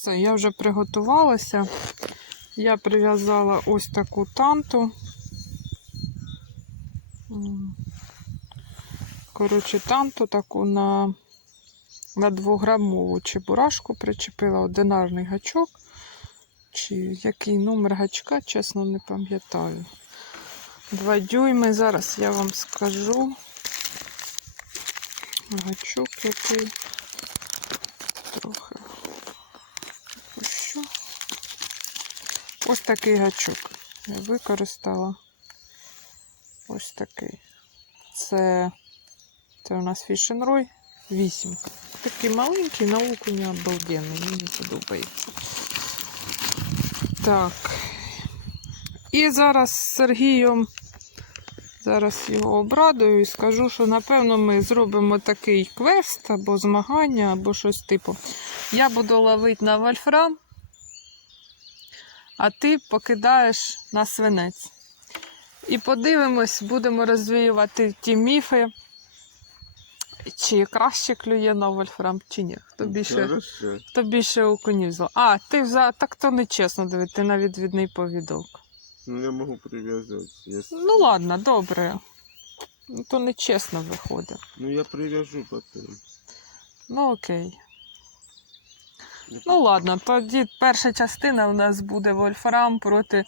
Все, я вже приготувалася. Я прив'язала ось таку танту. Коротше, танту таку на, на 2-грамову чебурашку причепила одинарний гачок. Чи який номер гачка, чесно, не пам'ятаю. Два дюйми. Зараз я вам скажу. Гачок який. Трохи. Ось такий гачок. Я використала. Ось такий. Це, це у нас фішенрой 8. Такий маленький, на окуні обалденний. Мені подобається. Так. І зараз з Сергієм зараз його обрадую і скажу, що напевно ми зробимо такий квест або змагання, або щось типу. Я буду ловити на вольфрам, а ти покидаєш на свинець. І подивимось, будемо розвіювати ті міфи, чи краще клює на вольфрам, чи ні. Хто більше, Хорошо. хто більше окунів зловив. А, ти вза... так то не чесно дивити, ти на відвідний повідок. Ну, я могу привязать. Если... Ну ладно, добре. Ну, то не чесно виходить. Ну, я привяжу потом. Ну окей. Ну ладно, тоді перша частина у нас буде вольфрам проти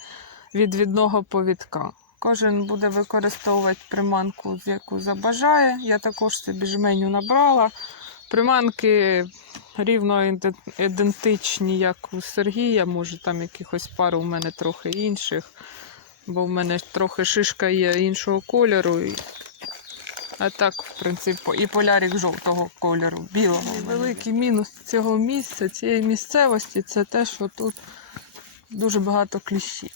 відвідного повідка. Кожен буде використовувати приманку, яку забажає. Я також собі жменю набрала. Приманки рівно ідентичні, як у Сергія. Може, там якихось пару у мене трохи інших, бо в мене трохи шишка є іншого кольору. А так, в принципі, і полярик жовтого кольору, білого. Великий мінус цього місця, цієї місцевості, це те, що тут дуже багато кліщів.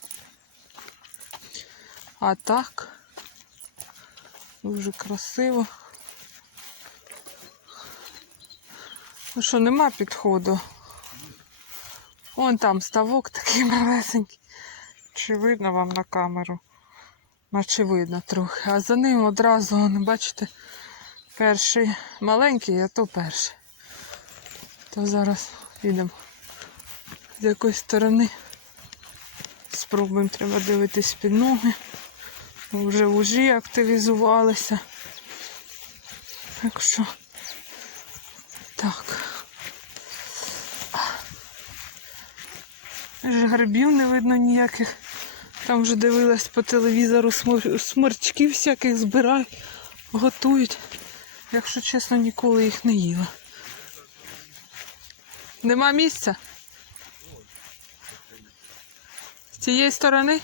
А так, дуже красиво. Ну що, нема підходу. Вон там ставок такий малесенький. Чи видно вам на камеру? Наче видно трохи. А за ним одразу, бачите, перший маленький, а то перший. То зараз підемо з якоїсь сторони. Спробуємо, треба дивитись під ноги. Вже вужі активізувалися. Так що так. Ж Грибів не видно ніяких. Там вже дивилась по телевізору смор- сморчків всяких збирають, готують. Якщо чесно, ніколи їх не їла. Нема місця? З цієї сторони?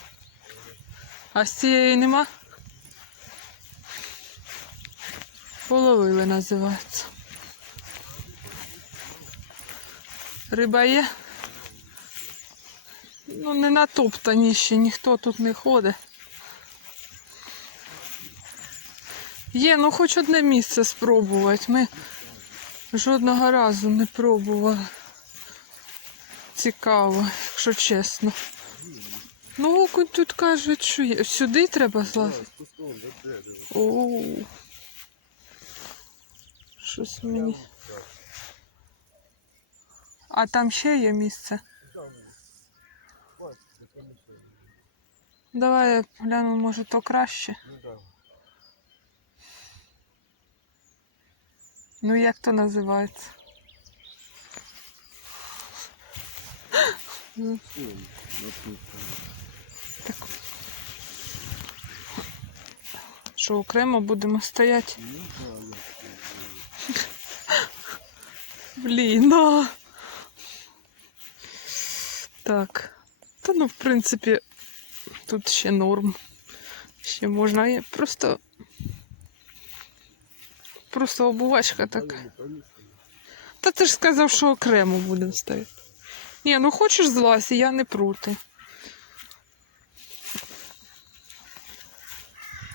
А з цієї нема? Половили називається. Риба є? Ну, не натоптані ще, ніхто тут не ходить. Є, ну хоч одне місце спробувати. Ми жодного разу не пробували. Цікаво, якщо чесно. Ну, окунь тут кажуть, що є. Сюди треба злазити. О. Щось мені. А там ще є місце. Давай я гляну, може то краще. Ну як то називається? Ну, Так. Що окремо будемо стояти? Блін, ну. Так. Та ну, в принципі, тут ще норм. Ще можна. Я просто. Просто обувачка така. Та ти ж сказав, що окремо будемо стояти. Ні, ну хочеш злазь, я не проти.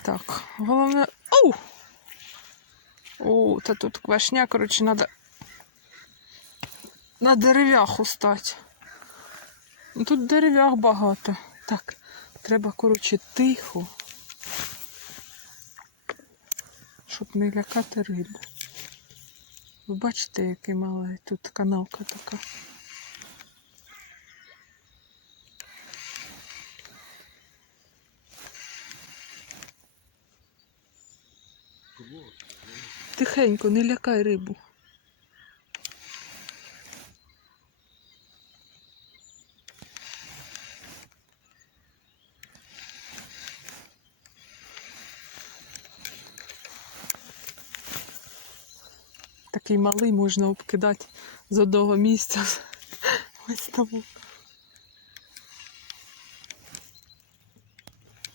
Так, головне. Оу! О, та тут квашня, коротше, надо на дерев'ях устати. Тут дерев'ях багато. Так, Треба, коротше, тихо, щоб не лякати рибу. Ви бачите, який мала тут каналка така. Тихенько, не лякай рибу. Такий малий можна обкидати з одного місця. Ось тому.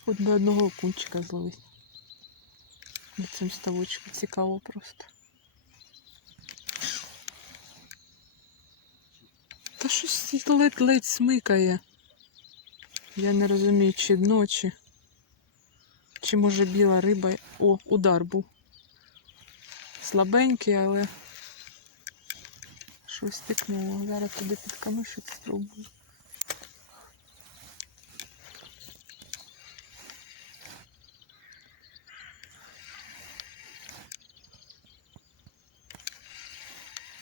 Хоч би одного окунчика зловити. На цьому ставочку цікаво просто. Та щось ледь-ледь смикає. Я не розумію, чи дно, чи, чи може біла риба. О, удар був. Слабенький, але щось стикнуло. Зараз туди під камишок спробую.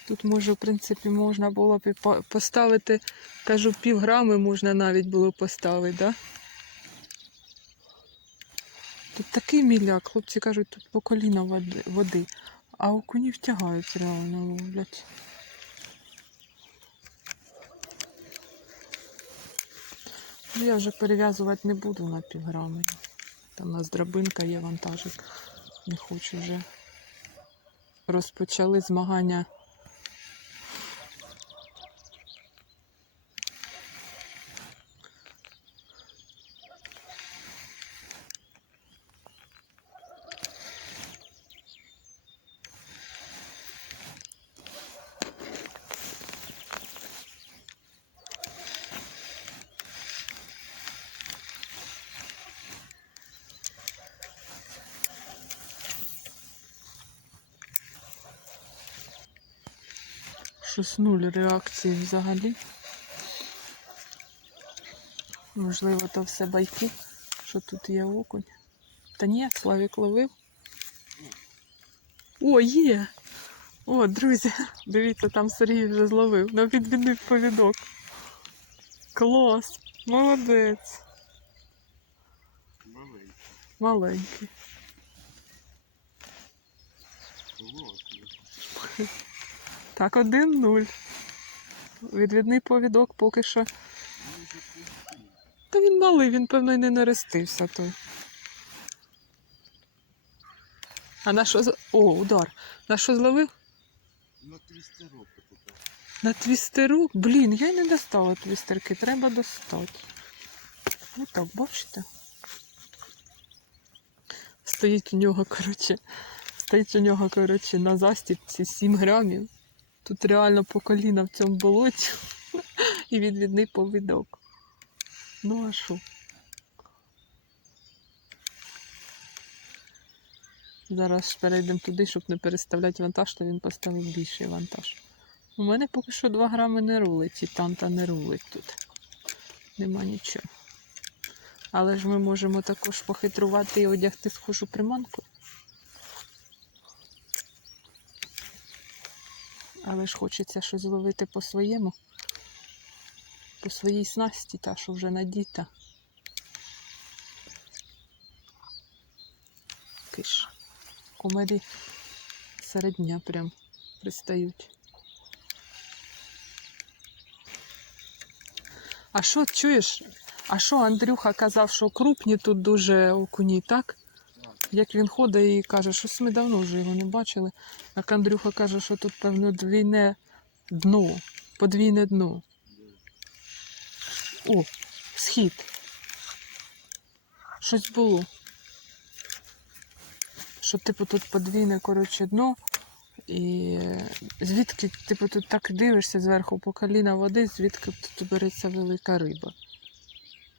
Тут може, в принципі, можна було б поставити, кажу, півграми можна навіть було поставити, да? Тут такий міляк, хлопці кажуть, тут по коліна води, а окунів тягають реально ловлять. Я вже перев'язувати не буду на півграми. Там у нас драбинка є вантажик. Не хочу вже. Розпочали змагання Щось нуль реакції взагалі. Можливо, то все байки, що тут є окунь. Та ні, Славік ловив. О, є! О, друзі, дивіться, там Сергій вже зловив. На відмінний повідок. Клас! Молодець! Маленький. Маленький. Так, один нуль. Відвідний повідок поки що. Та він малий, він, певно, й не нарестився той. А на що з... О, удар. На що зловив? На твістерок. На твістеру? Блін, я й не достала твістерки, треба достати. Отак, бачите? Стоїть у нього, коротше, стоїть у нього, коротше, на застіпці 7 грамів. Тут реально по коліна в цьому болоті і відвідний повідок. Ну а що? Зараз перейдемо туди, щоб не переставляти вантаж, то він поставив більший вантаж. У мене поки що 2 грами не рулить, і танта не рулить тут. Нема нічого. Але ж ми можемо також похитрувати і одягти схожу приманку. Але ж хочеться щось зловити по своєму, по своїй снасті, та що вже надіта. Киш. Комарі серед дня прям пристають. А що чуєш? А що Андрюха казав, що крупні тут дуже окуні, так? Як він ходить і каже, щось ми давно вже його не бачили. Як Андрюха каже, що тут, певно, двійне дно, подвійне дно. О, схід. Щось було. Що, типу, тут подвійне, коротше, дно. І звідки, типу, тут так дивишся зверху по коліна води, звідки тут береться велика риба.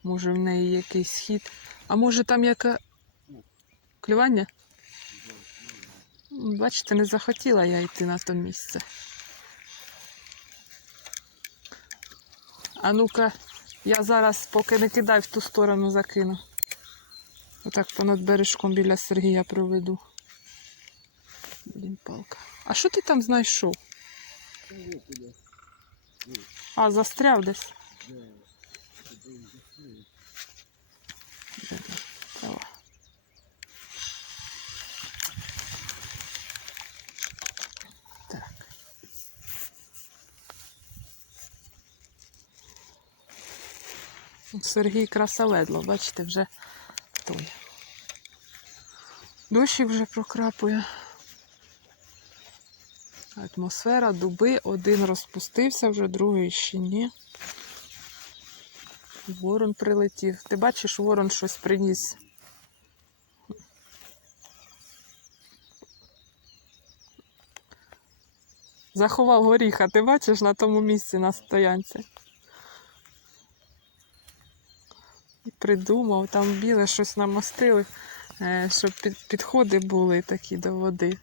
Може в неї якийсь схід. А може там яке клювання? Бачите, не захотіла я йти на то місце. А ну-ка, я зараз, поки не кидай в ту сторону, закину. Отак понад бережком біля Сергія проведу. Блін, палка. А що ти там знайшов? А, застряв десь. Давай. Сергій красаведло, бачите, вже той. Дощик вже прокрапує. Атмосфера, дуби, один розпустився, вже другий ще ні. Ворон прилетів. Ти бачиш, ворон щось приніс. Заховав горіха, ти бачиш на тому місці на стоянці. Придумав, там біле щось намастили, е, щоб підходи були такі до води.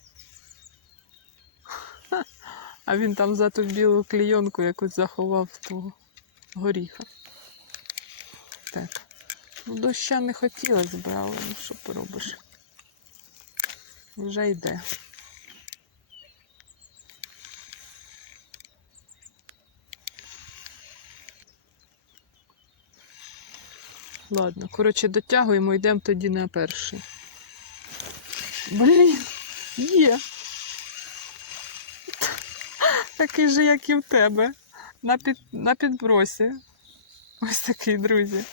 А він там за ту білу клійонку якусь заховав того горіха. Так. Ну, доща не хотілося б, ну, що поробиш? Вже йде. Ладно, коротше, дотягуємо, йдемо тоді на перший. Блін, є. Такий же, як і в тебе. На, під, на підбросі. Ось такий, друзі.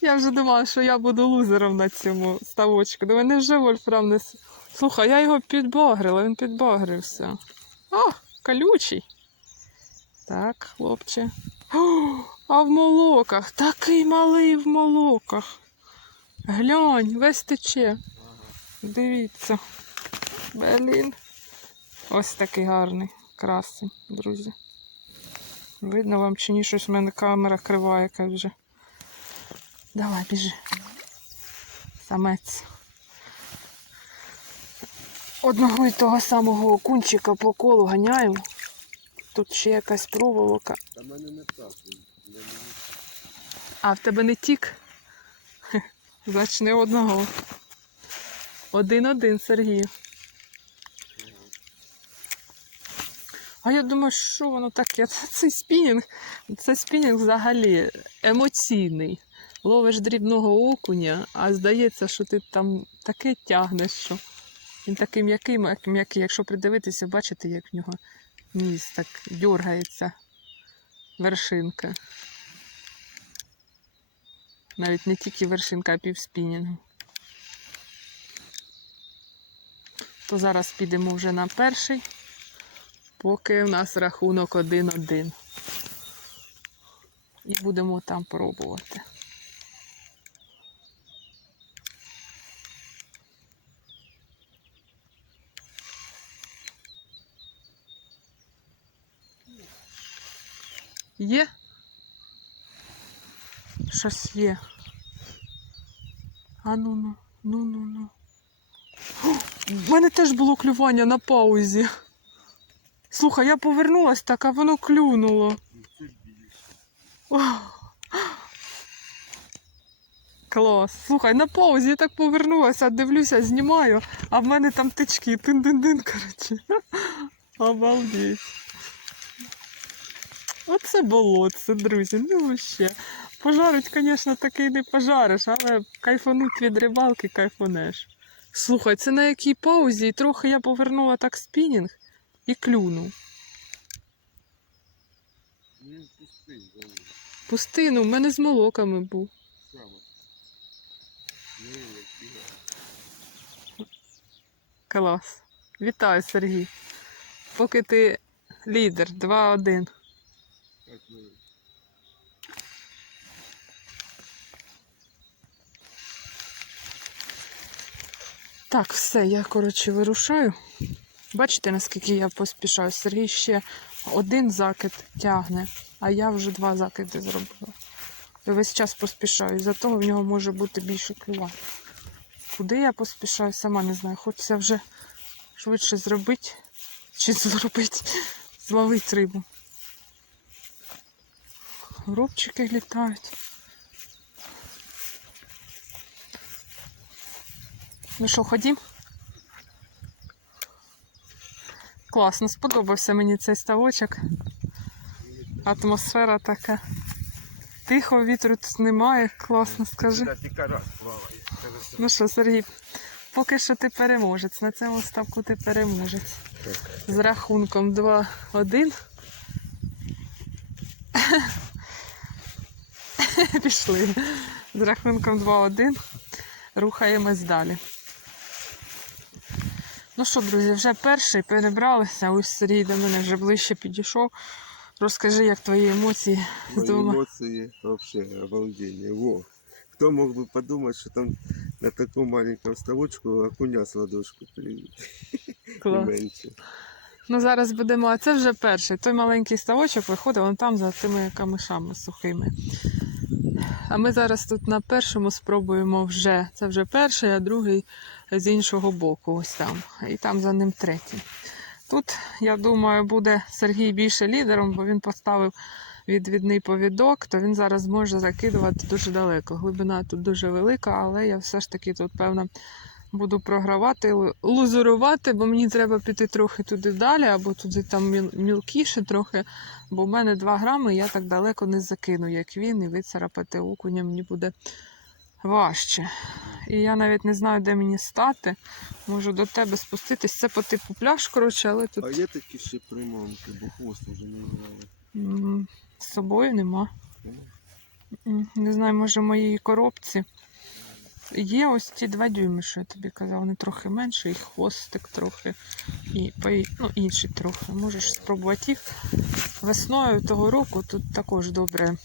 Я вже думала, що я буду лузером на цьому ставочку. До мене вже вольфрам не. Слухай, я його підбагрила, він підбагрився. О, колючий. Так, хлопче. А в молоках. Такий малий в молоках. Глянь, весь тече. Дивіться. Блін. Ось такий гарний. Красень, друзі. Видно вам чи ні, щось в мене камера крива яка вже. Давай, біжи. Самець. Одного і того самого окунчика по колу ганяємо. Тут ще якась проволока. Та мене не так. А в тебе не тік? Значить, не одного. Один-один, Сергій. А я думаю, що воно таке? Цей спінінг, це спінінг взагалі емоційний. Ловиш дрібного окуня, а здається, що ти там таке тягнеш, що він такий м'який, м'який. Якщо придивитися, бачите, як в нього ніс так дергається вершинка. Навіть не тільки вершинка, а півспінінгу. То зараз підемо вже на перший, поки в нас рахунок 1-1. І будемо там пробувати. Є? Щось є. А ну ну, ну ну ну. В мене теж було клювання на паузі. Слухай, я повернулась так, а воно клюнуло. Ну, Клас. Слухай, на паузі я так повернулася, дивлюся, знімаю, а в мене там тички, тин-дин-дин, коротше. Обалдеть. Оце болотце, друзі. Ну ще. Пожарить, звісно, такий не пожариш, але кайфануть від рибалки кайфанеш. Слухай, це на якій паузі, і трохи я повернула так спінінг і клюнув. Він пустий. Пустину, в мене з молоками був. Саме. Ну. Клас. Вітаю, Сергій. Поки ти лідер 2-1. Так, ну, Так, все, я, коротше, вирушаю. Бачите, наскільки я поспішаю. Сергій ще один закид тягне, а я вже два закиди зробила. Я весь час поспішаю, із-за того в нього може бути більше клювань. Куди я поспішаю, сама не знаю. Хочеться вже швидше зробити, чи зробити, зловити рибу. Горобчики літають. Ну що, ходім? Класно, сподобався мені цей ставочок. Атмосфера така. Тихо, вітру тут немає. Класно, скажи. Ну що, Сергій, поки що ти переможець. На цьому ставку ти переможець. З рахунком 2-1. Пішли. З рахунком 2-1 рухаємось далі. Ну що, друзі, вже перший перебралися. Ось Сергій до мене вже ближче підійшов. Розкажи, як твої емоції з Мои двома. эмоции вообще. Во. Кто мог бы подумать, что там на таком маленьком ставочку окуня с ладошку меньше. Ну зараз будемо, а це вже перший. Той маленький ставочок виходить вон там за тими камишами сухими. А ми зараз тут на першому спробуємо вже. Це вже перший, а другий з іншого боку, ось там. І там за ним третій. Тут, я думаю, буде Сергій більше лідером, бо він поставив відвідний повідок, то він зараз може закидувати дуже далеко. Глибина тут дуже велика, але я все ж таки тут, певно, буду програвати, лу- лузурувати, бо мені треба піти трохи туди далі, або туди там мілкіше трохи, бо в мене 2 грами, я так далеко не закину, як він, і вицарапати окуня мені буде важче. І я навіть не знаю, де мені стати. Можу до тебе спуститись. Це по типу пляж, коротше, але тут А є такі ще приманки, бо хвост вже не знали. з собою нема. Не знаю, може в моїй коробці. Є ось ці два дюйми, що я тобі казав, вони трохи менше, і хвостик трохи, і ну, інші трохи. Можеш спробувати їх. Весною того року тут також добре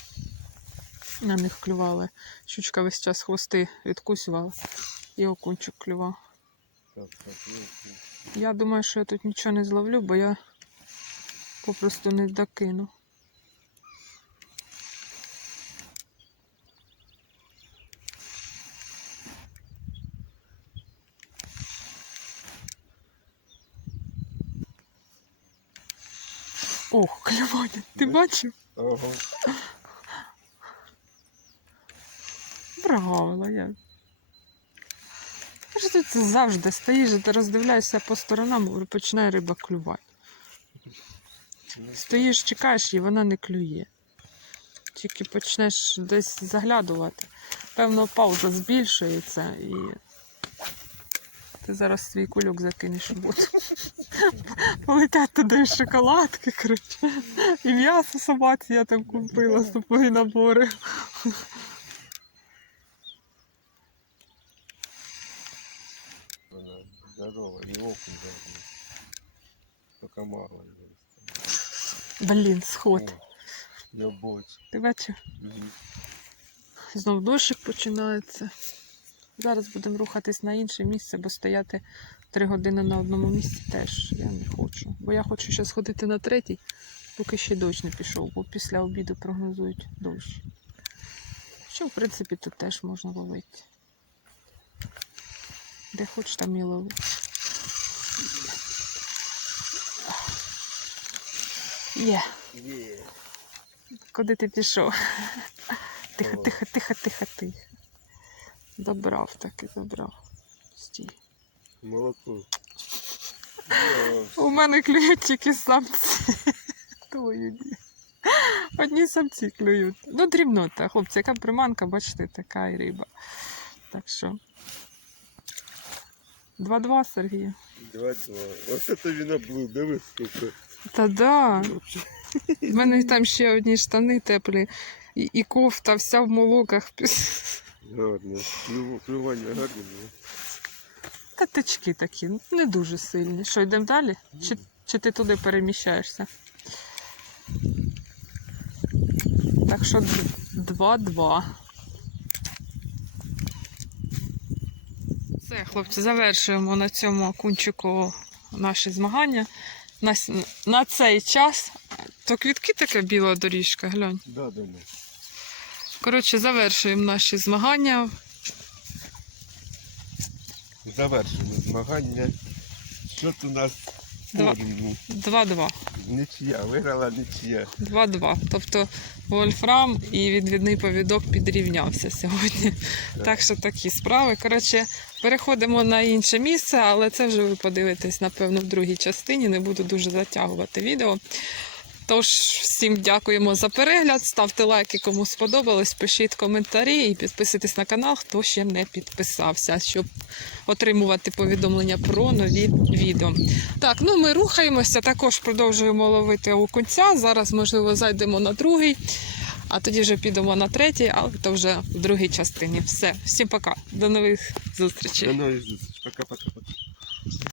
на них клювали. Щучка весь час хвости відкусювала, і окунчик клював. Я думаю, що я тут нічого не зловлю, бо я попросту не докину. Ох, клювання, ти Бач- бачив? Ага. Браво, я. Ти це завжди стоїш, ти роздивляєшся по сторонам, починає риба клювати. Стоїш, чекаєш, і вона не клює. Тільки почнеш десь заглядувати. Певно, пауза збільшується і ти зараз свій кульок закинеш у. Полетять туди шоколадки, коротше. І м'ясо собаці я там купила, супові набори. Вона здорова, і гарний. Только мало. Блін, сход. Я бочу. Ти бачив? Знов дощик починається. Зараз будемо рухатись на інше місце, бо стояти три години на одному місці теж я не хочу. Бо я хочу ще сходити на третій, поки ще дощ не пішов, бо після обіду прогнозують дощ. Що, в принципі, тут теж можна ловити. Де хоч там і лови. Є. Є. Куди ти пішов? Тихо, тихо, тихо, тихо, тихо. Забрав так і забрав. Стій. Молоко. У мене клюють тільки самці. Твою ні. Одні самці клюють. Ну, дрібнота, хлопці, яка приманка, бачите, така і риба. Так що. 2-2, Сергій. Два-два. Оце тобі наблуд, диви скільки. Та да. В мене там ще одні штани теплі. І, і кофта вся в молоках. Гарно. Клюв- Клювання гарне. Катички такі, не дуже сильні. Що, йдемо далі? Чи, чи ти туди переміщаєшся? Так що 2-2. Все, хлопці, завершуємо на цьому окунчику наші змагання. На, на цей час. То квітки така біла доріжка, глянь. Да, да, да. Коротше, завершуємо наші змагання. Завершено змагання. Що тут у нас Два. порівну? 2-2. Нічия, виграла нічия. 2-2. Тобто вольфрам і відвідний повідок підрівнявся сьогодні. Так. Так що такі справи. Коротше, переходимо на інше місце, але це вже ви подивитесь, напевно, в другій частині. Не буду дуже затягувати відео. Тож, всім дякуємо за перегляд. Ставте лайки, кому сподобалось, пишіть коментарі і підписуйтесь на канал, хто ще не підписався, щоб отримувати повідомлення про нові відео. Так, ну ми рухаємося, також продовжуємо ловити окунця. Зараз, можливо, зайдемо на другий А тоді вже підемо на третій, але то вже в другій частині. Все, всім пока. До нових зустрічей. До новых встреч. Пока-пока.